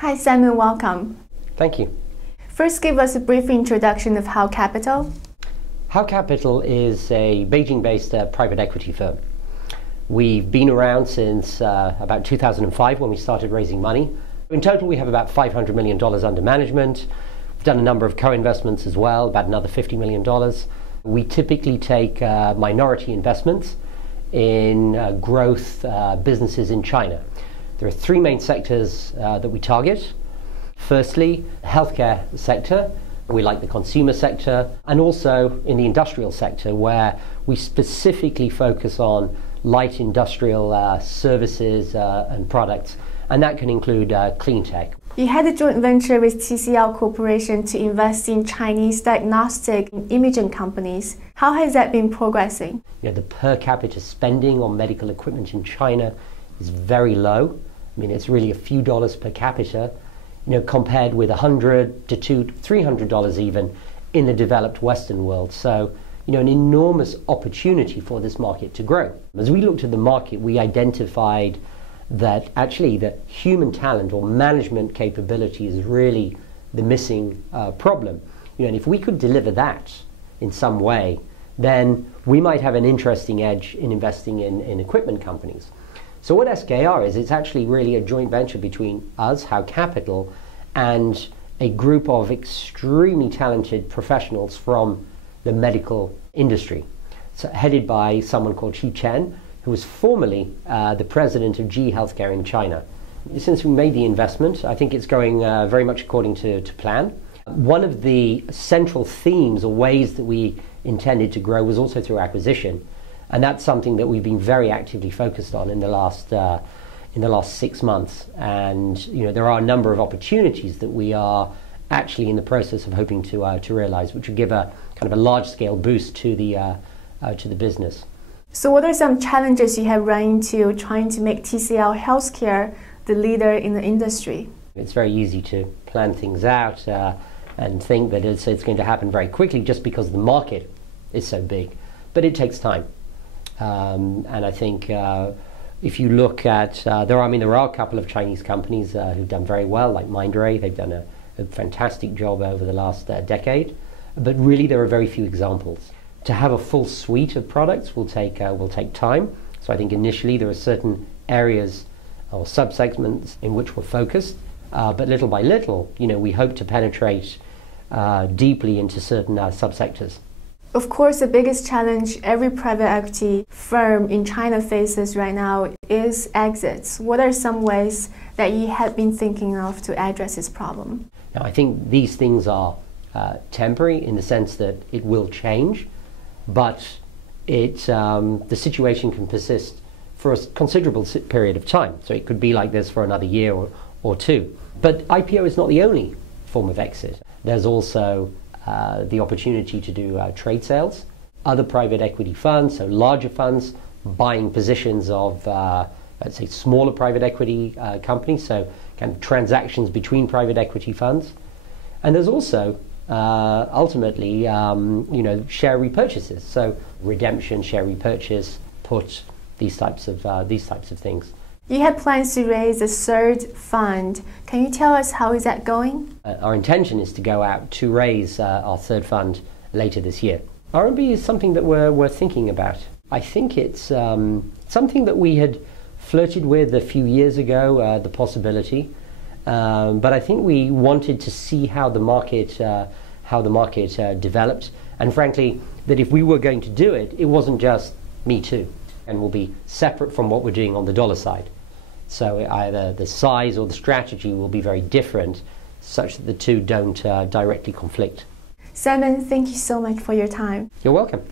Hi Simon, welcome. Thank you. First, give us a brief introduction of HAO Capital. HAO Capital is a Beijing-based private equity firm. We've been around since about 2005 when we started raising money. In total, we have about $500 million under management. We've done a number of co-investments as well, about another $50 million. We typically take minority investments in growth businesses in China. There are three main sectors that we target. Firstly, the healthcare sector. We like the consumer sector, and also in the industrial sector, where we specifically focus on light industrial services and products, and that can include clean tech. You had a joint venture with TCL Corporation to invest in Chinese diagnostic imaging companies. How has that been progressing? The per capita spending on medical equipment in China is very low. I mean, it's really a few dollars per capita, compared with $100 to $300 even in the developed Western world. So, an enormous opportunity for this market to grow. As we looked at the market, we identified that actually the human talent or management capability is really the missing problem. And if we could deliver that in some way, then we might have an interesting edge in investing in equipment companies. So what SKR is, it's actually really a joint venture between us, HAO Capital, and a group of extremely talented professionals from the medical industry. So headed by someone called Xiang, who was formerly the president of GE Healthcare in China. Since we made the investment, I think it's going very much according to plan. One of the central themes or ways that we intended to grow was also through acquisition. And that's something that we've been very actively focused on in the last 6 months. And there are a number of opportunities that we are actually in the process of hoping to realize, which would give a kind of a large-scale boost to the business. So, what are some challenges you have run into trying to make TCL Healthcare the leader in the industry? It's very easy to plan things out and think that it's going to happen very quickly just because the market is so big, but it takes time. And I think if you look at, there are a couple of Chinese companies who've done very well, like Mindray. They've done a fantastic job over the last decade, but really there are very few examples. To have a full suite of products will take time. So I think initially there are certain areas or subsegments in which we're focused, but little by little, we hope to penetrate deeply into certain subsectors. Of course, the biggest challenge every private equity firm in China faces right now is exits. What are some ways that you have been thinking of to address this problem? Now, I think these things are temporary in the sense that it will change, but the situation can persist for a considerable period of time. So it could be like this for another year or two. But IPO is not the only form of exit. There's also the opportunity to do trade sales. Other private equity funds, so larger funds, buying positions of, let's say, smaller private equity companies, so kind of transactions between private equity funds. And there's also, ultimately, share repurchases, so redemption, share repurchase, put, these types of things. You have plans to raise a third fund. Can you tell us how is that going? Our intention is to go out to raise our third fund later this year. R&B is something that we're thinking about. I think it's something that we had flirted with a few years ago, the possibility. But I think we wanted to see how the market developed, and frankly, that if we were going to do it, it wasn't just me too, and will be separate from what we're doing on the dollar side. So either the size or the strategy will be very different, such that the two don't directly conflict. Simon, thank you so much for your time. You're welcome.